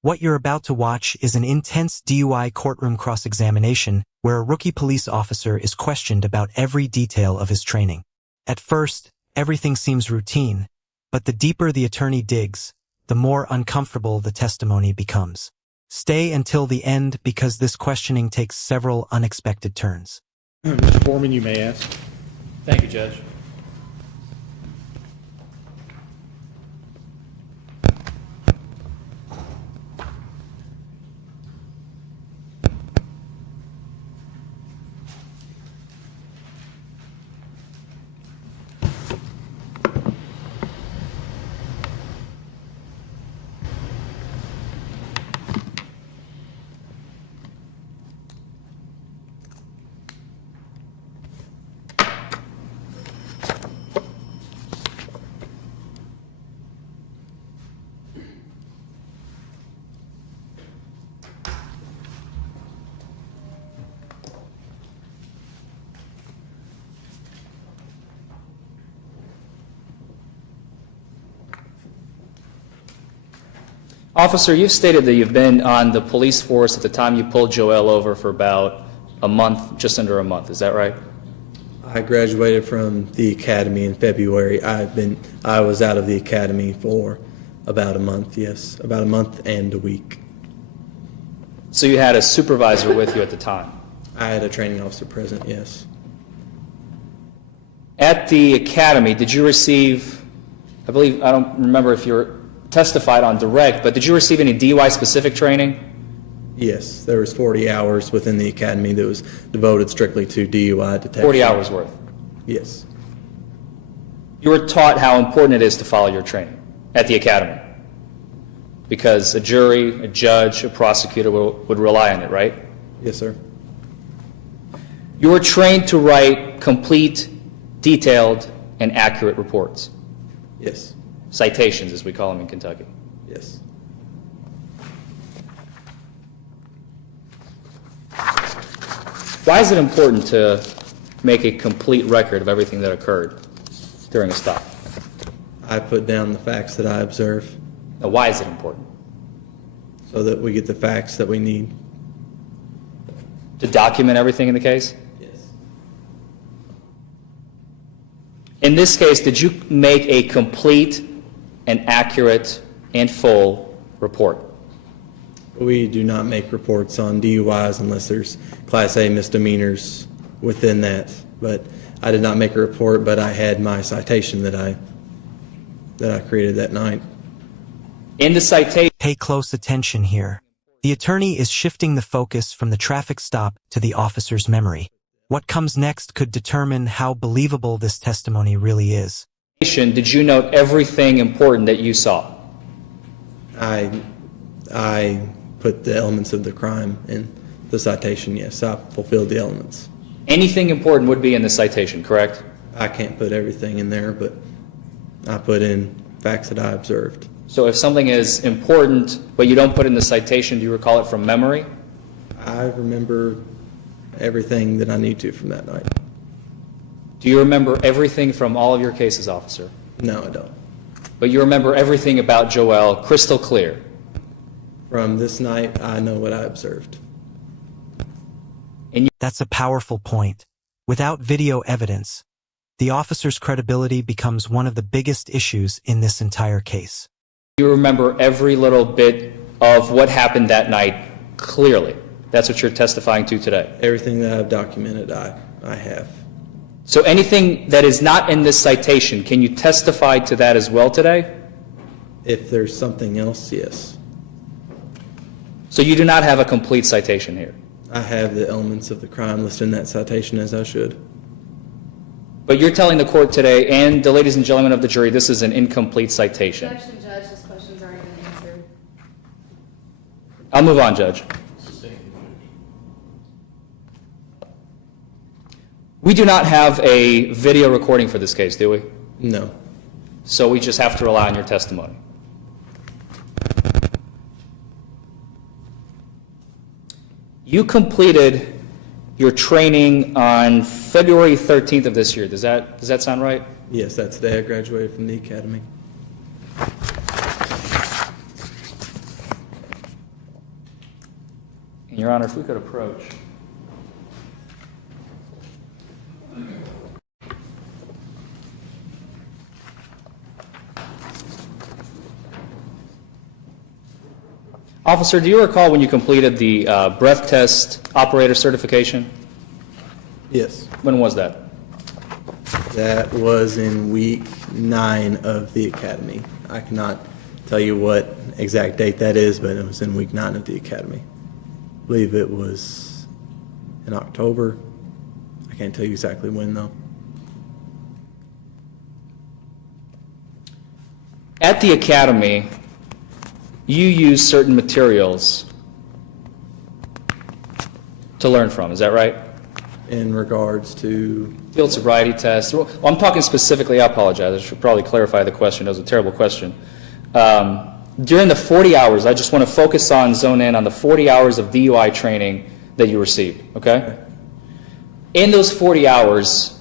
What you're about to watch is an intense DUI courtroom cross-examination where a rookie police officer is questioned about every detail of his training. At first, everything seems routine, but the deeper the attorney digs, the more uncomfortable the testimony becomes. Stay until the end because this questioning takes several unexpected turns. Mr. Foreman, you may ask. Thank you, Judge. Officer, you've stated that you've been on the police force at the time you pulled Joel over for about a month, just under a month. Is that right? I graduated from the academy in February. I was out of the academy for about a month, yes, about a month and a week. So you had a supervisor with you at the time? I had a training officer present, yes. At the academy, did you receive, I don't remember if you were testified on direct, but did you receive any DUI specific training? Yes, there was 40 hours within the academy that was devoted strictly to DUI detection. 40 hours worth? Yes. You were taught how important it is to follow your training at the academy because a jury, a judge, a prosecutor would rely on it, right? Yes, sir. You were trained to write complete, detailed, and accurate reports. Yes. Citations, as we call them in Kentucky. Yes. Why is it important to make a complete record of everything that occurred during a stop? I put down the facts that I observe. Now, why is it important? So that we get the facts that we need. To document everything in the case? Yes. In this case, did you make a complete and accurate and full report? We do not make reports on DUIs unless there's Class A misdemeanors within that. But I did not make a report, but I had my citation that I created that night. In the citation, Pay close attention here. The attorney is shifting the focus from the traffic stop to the officer's memory. What comes next could determine how believable this testimony really is. did you note everything important that you saw? I put the elements of the crime in the citation, yes. I fulfilled the elements. Anything important would be in the citation, correct? I can't put everything in there, but I put in facts that I observed. So if something is important, but you don't put in the citation, do you recall it from memory? I remember everything that I need to from that night. Do you remember everything from all of your cases, officer? No, I don't. But you remember everything about Joel crystal clear? From this night, I know what I observed. That's a powerful point. Without video evidence, the officer's credibility becomes one of the biggest issues in this entire case. You remember every little bit of what happened that night clearly. That's what you're testifying to today. Everything that I've documented, I have. So anything that is not in this citation, can you testify to that as well today? If there's something else, yes. So you do not have a complete citation here? I have the elements of the crime listed in that citation as I should. But you're telling the court today, and the ladies and gentlemen of the jury, this is an incomplete citation. Objection, Judge. This question's already been answered. I'll move on, Judge. We do not have a video recording for this case, do we? No. So we just have to rely on your testimony. You completed your training on February 13th of this year. Does that sound right? Yes, that's the day I graduated from the academy. Your Honor, if we could approach. Officer, do you recall when you completed the breath test operator certification? Yes. When was that? That was in week 9 of the academy. I cannot tell you what exact date that is, but it was in week 9 of the academy. I believe it was in October. I can't tell you exactly when, though. At the academy, you use certain materials to learn from, is that right? In regards to, Field sobriety test. Well, I'm talking specifically, I apologize, I should probably clarify the question, that was a terrible question. During the 40 hours, I just want to focus on, zone in on the 40 hours of DUI training that you received, okay? In those 40 hours,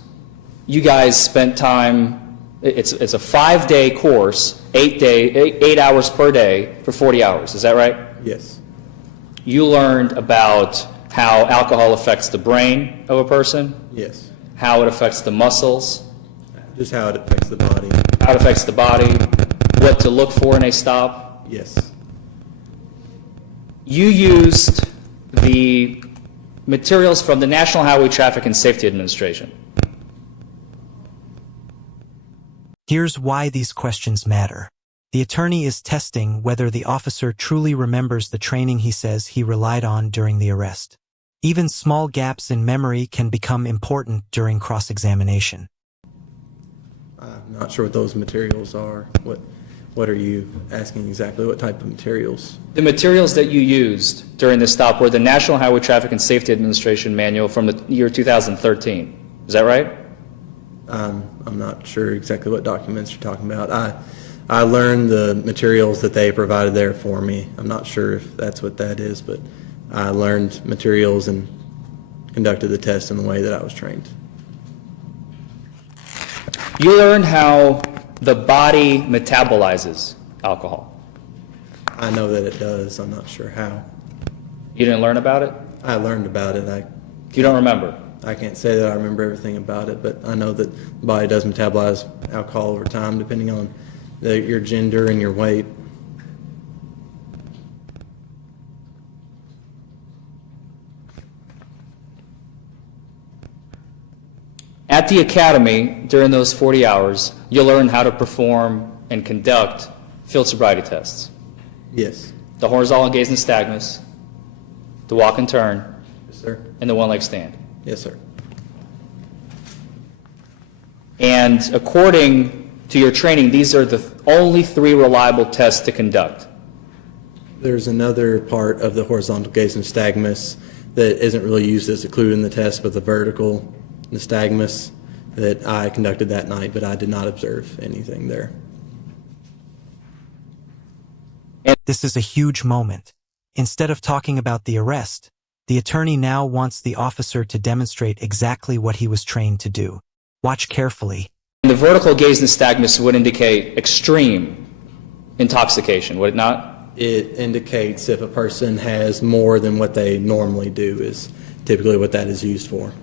you guys spent time, it's a 5-day course, 8 hours per day for 40 hours, is that right? yes, You learned about how alcohol affects the brain of a person, yes, how it affects the muscles, just how it affects the body. how it affects the body, what to look for in a stop. Yes, You used the materials from the National Highway Traffic and Safety Administration. Here's why these questions matter. The attorney is testing whether the officer truly remembers the training he says he relied on during the arrest. Even small gaps in memory can become important during cross-examination. I'm not sure what those materials are. What are you asking exactly? What type of materials? The materials that you used during this stop were the National Highway Traffic and Safety Administration manual from the year 2013. Is that right? I'm not sure exactly what documents you're talking about. I learned the materials that they provided there for me. I'm not sure if that's what that is, but I learned materials and conducted the test in the way that I was trained. You learned how the body metabolizes alcohol. I know that it does. I'm not sure how. You didn't learn about it? I learned about it. You don't remember? I can't say that I remember everything about it, but I know that the body does metabolize alcohol over time depending on your gender and your weight. At the academy, during those 40 hours, you'll learn how to perform and conduct field sobriety tests. Yes. The horizontal gaze and nystagmus, the walk and turn, Yes, sir. and the one-leg stand. Yes, sir. And according to your training, these are the only 3 reliable tests to conduct. There's another part of the horizontal gaze nystagmus that isn't really used as a clue in the test, but the vertical nystagmus that I conducted that night, but I did not observe anything there. This is a huge moment. Instead of talking about the arrest, the attorney now wants the officer to demonstrate exactly what he was trained to do. Watch carefully. And the vertical gaze nystagmus would indicate extreme intoxication, would it not? It indicates if a person has more than what they normally do is typically what that is used for.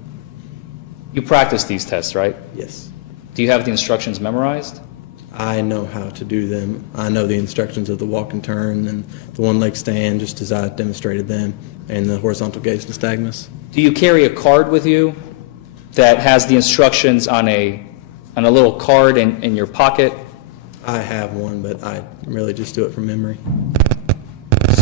You practice these tests, right? Yes. Do you have the instructions memorized? I know how to do them. I know the instructions of the walk and turn and the one-leg stand just as I demonstrated them, and the horizontal gaze nystagmus. Do you carry a card with you that has the instructions on a little card in your pocket? I have one, but I really just do it from memory.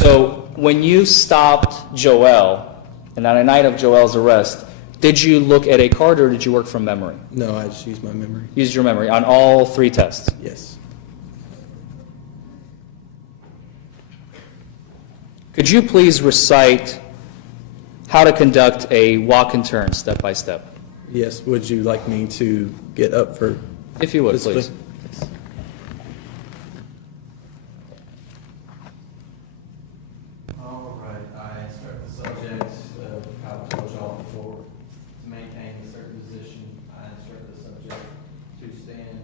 So when you stopped Joel, and on the night of Joel's arrest, did you look at a card or did you work from memory? No, I just use my memory. Use your memory on all 3 tests. Yes. Could you please recite how to conduct a walk and turn step by step? Yes. Would you like me to get up for If you would, this? please. All right. I instruct the subject of how I told y'all before to maintain a certain position. I instruct the subject to stand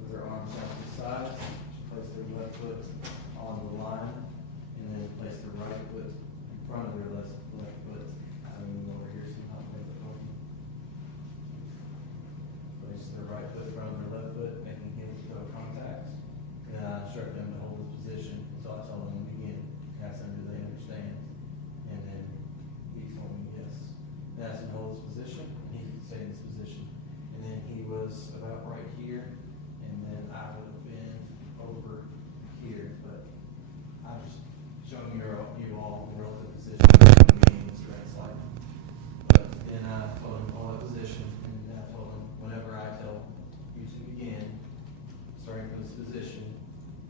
with their arms out to the sides, place their left foot on the line, and then place their right foot in front of their left foot. I mean, over here, so not with the phone. Place their right foot in front of their left foot, making heel toe contact. And then I instruct them to hold this position, so I tell them to begin. Ask them, do they understand? And then he told me yes. And I asked him to hold this position, and he could stay in this position. And then he was about right here, and then I would have been over here, but I'm just showing you all the relative position of the game strengths like. But then I told him hold that position, and then I told him whenever I tell you to begin, starting from this position,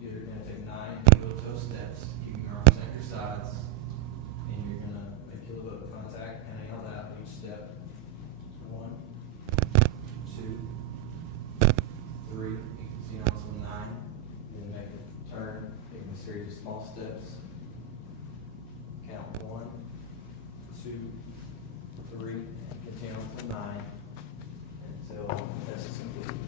you're gonna take 9 heel-toe steps, keeping your arms at your sides, and you're gonna make heel-toe contact and nail that each step. 1, 2, 3. You can see on some 9. Then make a turn, taking a series of small steps. Count 1, 2, 3, and continue until 9 until that's complete.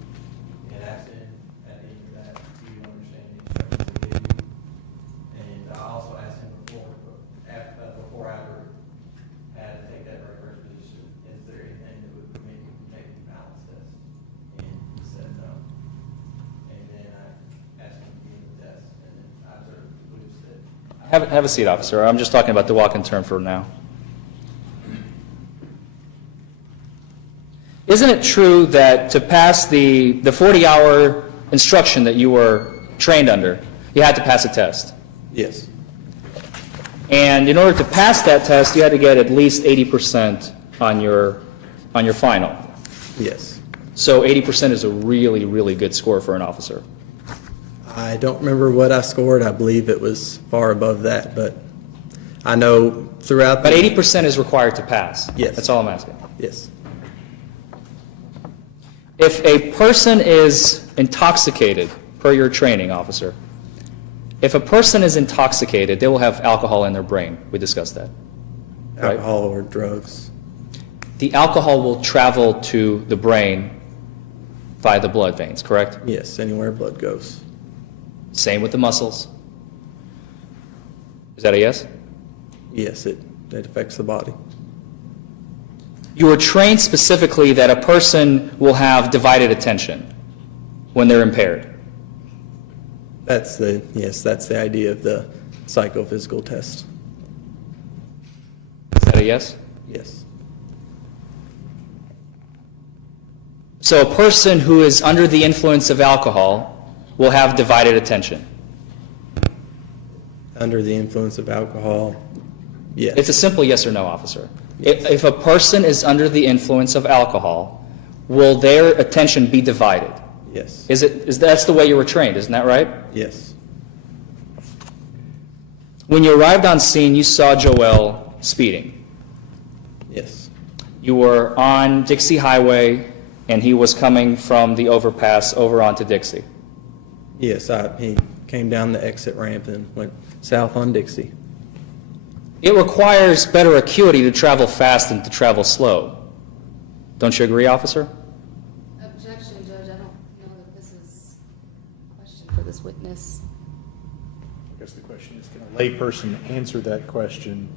And ask him at the end of that, do you understand the instructions I gave you? And I also asked him before I ever had to take that reverse position, is there anything that would prevent you from taking the balance test? And he said no. And then I asked him to be in the test, and then I observed what he said. Have a seat, officer. I'm just talking about the walk-in turn for now. Isn't it true that to pass the 40-hour instruction that you were trained under, you had to pass a test? Yes. And in order to pass that test, you had to get at least 80% on your final. Yes. So 80% is a really, really good score for an officer. I don't remember what I scored. I believe it was far above that, but I know throughout But 80% is required to pass. Yes. That's all I'm asking. Yes. If a person is intoxicated, per your training, officer, if a person is intoxicated, they will have alcohol in their brain. We discussed that. Right? Alcohol or drugs. The alcohol will travel to the brain via the blood veins, correct? Yes, anywhere blood goes. Same with the muscles. Is that a yes? Yes, it affects the body. You were trained specifically that a person will have divided attention when they're impaired. That's the idea of the psychophysical test. Is that a yes? Yes. So a person who is under the influence of alcohol will have divided attention. Under the influence of alcohol, yes. It's a simple yes or no, officer. Yes. If a person is under the influence of alcohol, will their attention be divided? Yes. That's the way you were trained, isn't that right? Yes. When you arrived on scene, you saw Joel speeding. Yes. You were on Dixie Highway, and he was coming from the overpass over onto Dixie. Yes, he came down the exit ramp and went south on Dixie. It requires better acuity to travel fast than to travel slow. Don't you agree, officer? Objection, Judge. I don't know that this is a question for this witness. I guess the question is, can a layperson answer that question?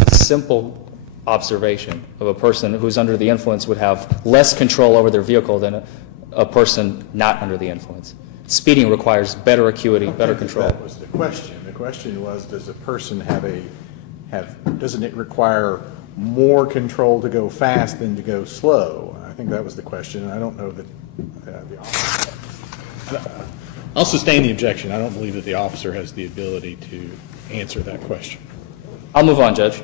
It's a simple observation of a person who's under the influence would have less control over their vehicle than a person not under the influence. Speeding requires better acuity, better control. That was the question. The question was, does a person doesn't it require more control to go fast than to go slow? I think that was the question. I don't know that the officer. I'll sustain the objection. I don't believe that the officer has the ability to answer that question. I'll move on, Judge.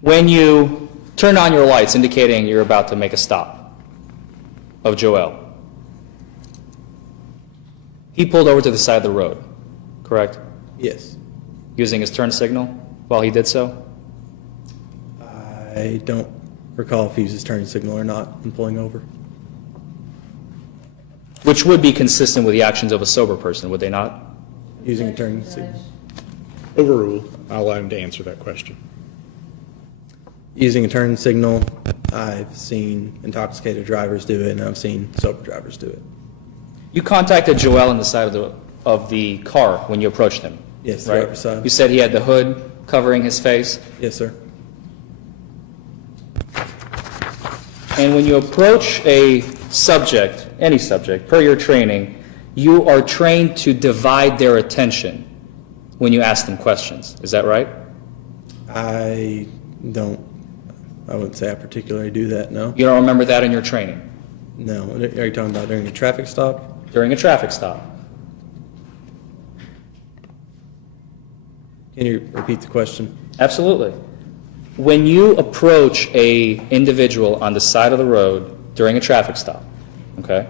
When you turn on your lights indicating you're about to make a stop of Joel, he pulled over to the side of the road, correct? Yes. Using his turn signal while he did so? I don't recall if he used his turn signal or not in pulling over. Which would be consistent with the actions of a sober person, would they not? Using a turn signal. Overruled. I'll allow him to answer that question. Using a turn signal, I've seen intoxicated drivers do it, and I've seen sober drivers do it. You contacted Joel on the side of the car when you approached him, Yes, the right? driver's side. You said he had the hood covering his face. Yes, sir. And when you approach a subject, any subject, per your training, you are trained to divide their attention when you ask them questions. Is that right? I wouldn't say I particularly do that, no. You don't remember that in your training? No. Are you talking about during a traffic stop? During a traffic stop. Can you repeat the question? Absolutely. When you approach a individual on the side of the road during a traffic stop, okay,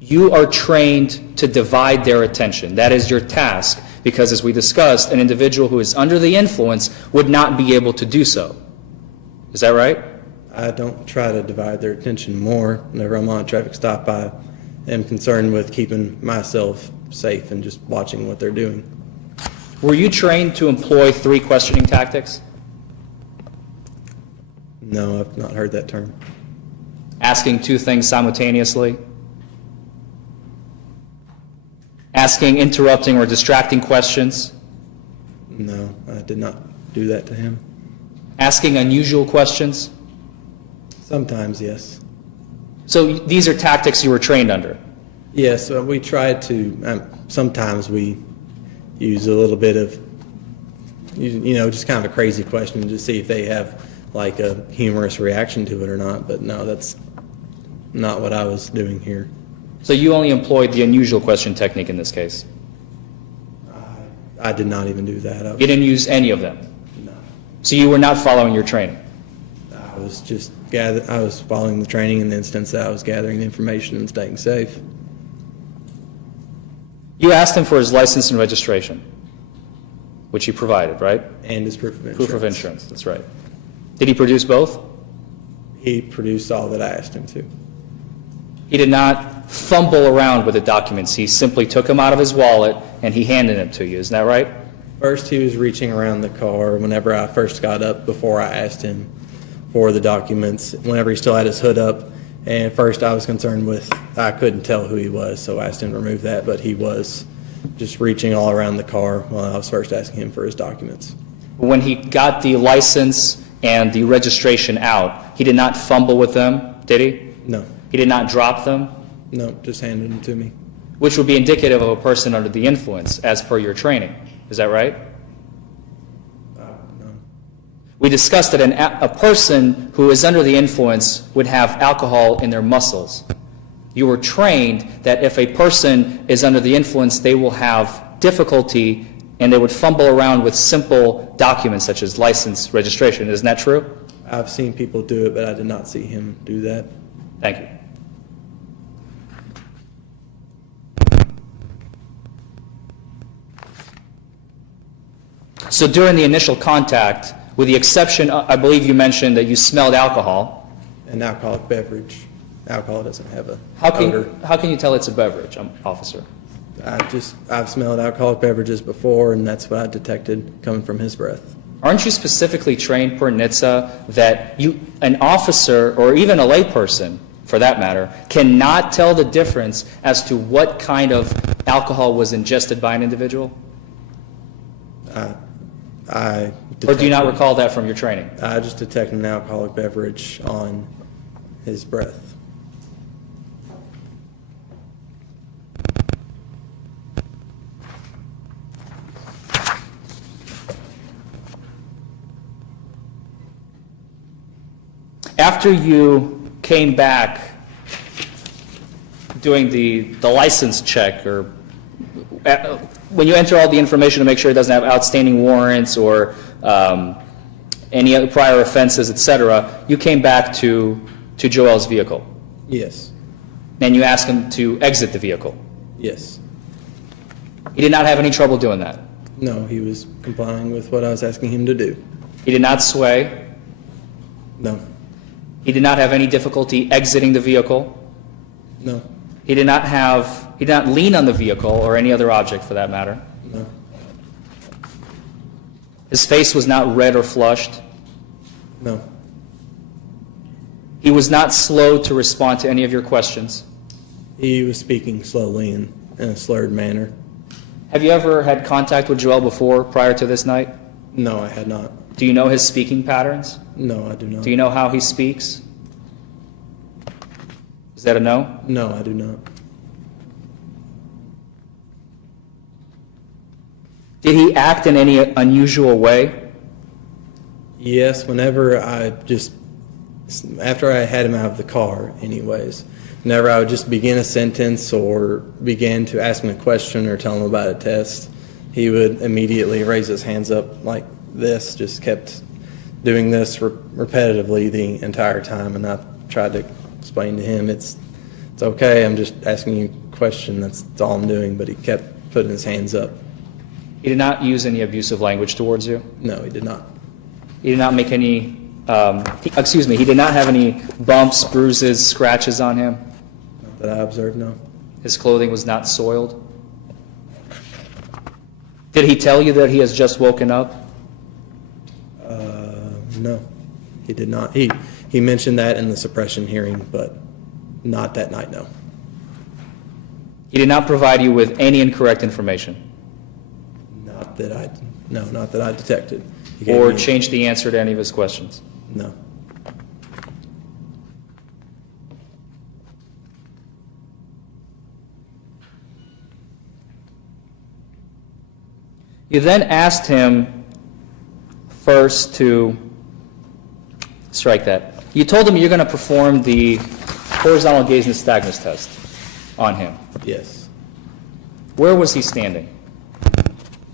you are trained to divide their attention. That is your task, because as we discussed, an individual who is under the influence would not be able to do so. Is that right? I don't try to divide their attention more. Whenever I'm on a traffic stop, I am concerned with keeping myself safe and just watching what they're doing. Were you trained to employ 3 questioning tactics? No, I've not heard that term. Asking 2 things simultaneously? Asking, interrupting, or distracting questions? No, I did not do that to him. Asking unusual questions? Sometimes, yes. So these are tactics you were trained under? Yes, we try to, sometimes we use a little bit of, just kind of a crazy question to see if they have like a humorous reaction to it or not, but no, that's not what I was doing here. So you only employed the unusual question technique in this case? I did not even do that. You didn't use any of them? No. So you were not following your training? I was just I was following the training in the instance that I was gathering the information and staying safe. You asked him for his license and registration, which he provided, right? And his proof of insurance. Proof of insurance, that's right. Did he produce both? He produced all that I asked him to. He did not fumble around with the documents. He simply took them out of his wallet and he handed them to you. Isn't that right? First, he was reaching around the car whenever I first got up before I asked him for the documents, whenever he still had his hood up. And first I was concerned with, I couldn't tell who he was, so I asked him to remove that, but he was just reaching all around the car while I was first asking him for his documents. When he got the license and the registration out, he did not fumble with them, did he? No, He did not drop them, no, just handed them to me. which would be indicative of a person under the influence as per your training. Is that right? No. We discussed that a person who is under the influence would have alcohol in their muscles. You were trained that if a person is under the influence, they will have difficulty and they would fumble around with simple documents such as license, registration. Isn't that true? I've seen people do it, but I did not see him do that. Thank you. So during the initial contact, with the exception, I believe you mentioned that you smelled alcohol. An alcoholic beverage. Alcohol doesn't have a How odor. can you tell it's a beverage, officer? I've smelled alcoholic beverages before, and that's what I detected coming from his breath. Aren't you specifically trained per NHTSA that an officer, or even a layperson for that matter, cannot tell the difference as to what kind of alcohol was ingested by an individual? Or do you not recall that from your training? I just detected an alcoholic beverage on his breath. After you came back doing the license check, or when you enter all the information to make sure it doesn't have outstanding warrants or any other prior offenses, etc., you came back to Joel's vehicle, Yes. and you asked him to exit the vehicle. Yes. He did not have any trouble doing that. No, he was complying with what I was asking him to do. He did not sway. No. He did not have any difficulty exiting the vehicle. No. He did not lean on the vehicle or any other object for that matter. No. His face was not red or flushed. No. He was not slow to respond to any of your questions. He was speaking slowly and in a slurred manner. Have you ever had contact with Joel before, prior to this night? No, I had not. Do you know his speaking patterns? No, I do not. Do you know how he speaks? Is that a no? No, I do not. Did he act in any unusual way? Yes, whenever after I had him out of the car anyways, whenever I would just begin a sentence or begin to ask him a question or tell him about a test, he would immediately raise his hands up like this, just kept doing this repetitively the entire time. And I tried to explain to him, it's okay, I'm just asking you a question, that's all I'm doing. But he kept putting his hands up. He did not use any abusive language towards you? No, he did not. He did not make any, he did not have any bumps, bruises, scratches on him? Not that I observed, no. His clothing was not soiled? Did he tell you that he has just woken up? No, he did not. He mentioned that in the suppression hearing, but not that night, no. He did not provide you with any incorrect information? Not that I detected. He gave Or me- changed the answer to any of his questions? No. You then asked him first to strike that. You told him you're going to perform the horizontal gaze nystagmus test on him. Yes. Where was he standing?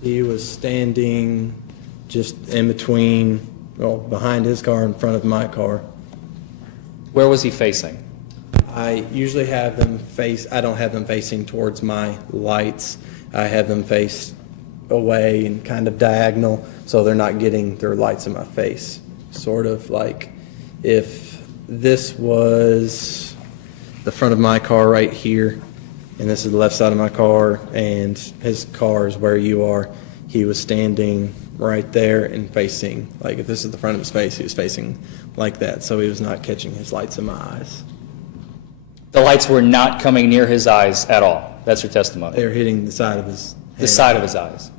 He was standing just in between, behind his car, in front of my car. Where was he facing? I usually have them I don't have them facing towards my lights. I have them face away and kind of diagonal so they're not getting their lights in my face. Sort of like if this was the front of my car right here, and this is the left side of my car, and his car is where you are, he was standing right there and facing, like if this is the front of his face, he was facing like that, so he was not catching his lights in my eyes. The lights were not coming near his eyes at all. That's your testimony. They were hitting the side of his head. The side of his eyes.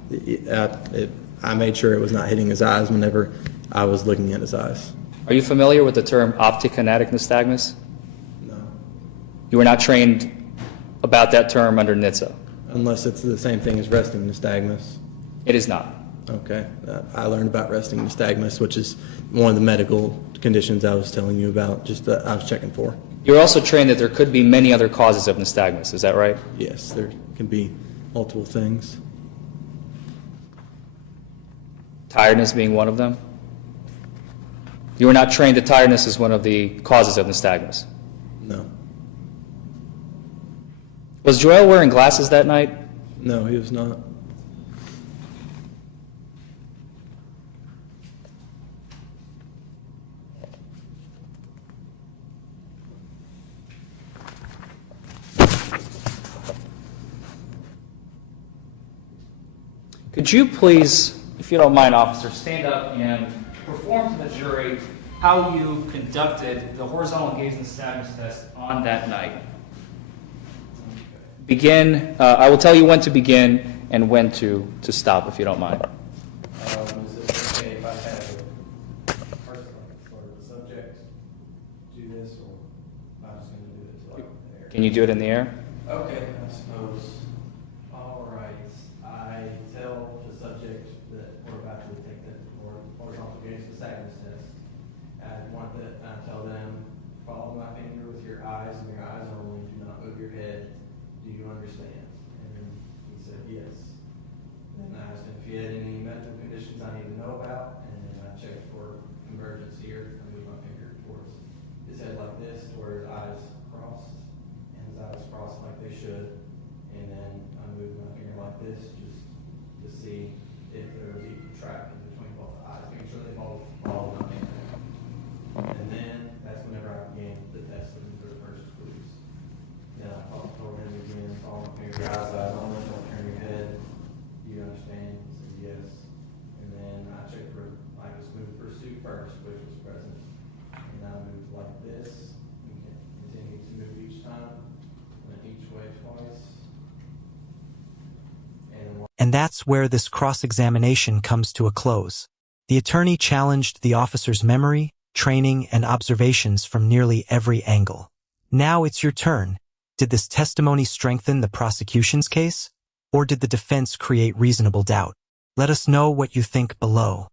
I made sure it was not hitting his eyes whenever I was looking at his eyes. Are you familiar with the term optokinetic nystagmus? No. You were not trained about that term under NHTSA? Unless it's the same thing as resting nystagmus. It is not. Okay. I learned about resting nystagmus, which is one of the medical conditions I was telling you about, just that I was checking for. You're also trained that there could be many other causes of nystagmus. Is that right? Yes, there can be multiple things. Tiredness being one of them? You were not trained that tiredness is one of the causes of nystagmus? No. Was Joel wearing glasses that night? No, he was not. Could you please, if you don't mind, officer, stand up and perform to the jury how you conducted the horizontal gaze nystagmus test on that night? Begin, I will tell you when to begin and when to stop, if you don't mind. Is it okay if I have a person, sort of a subject do this, or I'm just going to do it like there? Can you do it in the air? Okay, I suppose. All right. I tell the subject that we're about to take the horizontal gaze nystagmus test. I tell them, follow my finger with your eyes and your eyes only. Do not move your head. Do you understand? And then he said yes. Then I asked him if he had any medical conditions I need to know about, and then I checked for convergence here. I moved my finger towards his head like this, to where his eyes crossed, and his eyes crossed like they should. And then I moved my finger like this, just to see if there was equal track in between both eyes, making sure they both followed my finger. And then that's whenever I began the test looking for the first clues. Then I told him again, follow my finger, your eyes only, don't turn your head. Do you understand? He said yes. And then I checked for, I was moved pursuit first, which was present. And I moved like this, and continued to move each time. And then each And that's where this cross-examination comes to a close. The attorney challenged the officer's memory, training, and observations from nearly every angle. Now it's your turn. Did this testimony strengthen the prosecution's case? Or did the defense create reasonable doubt? Let us know what you think below.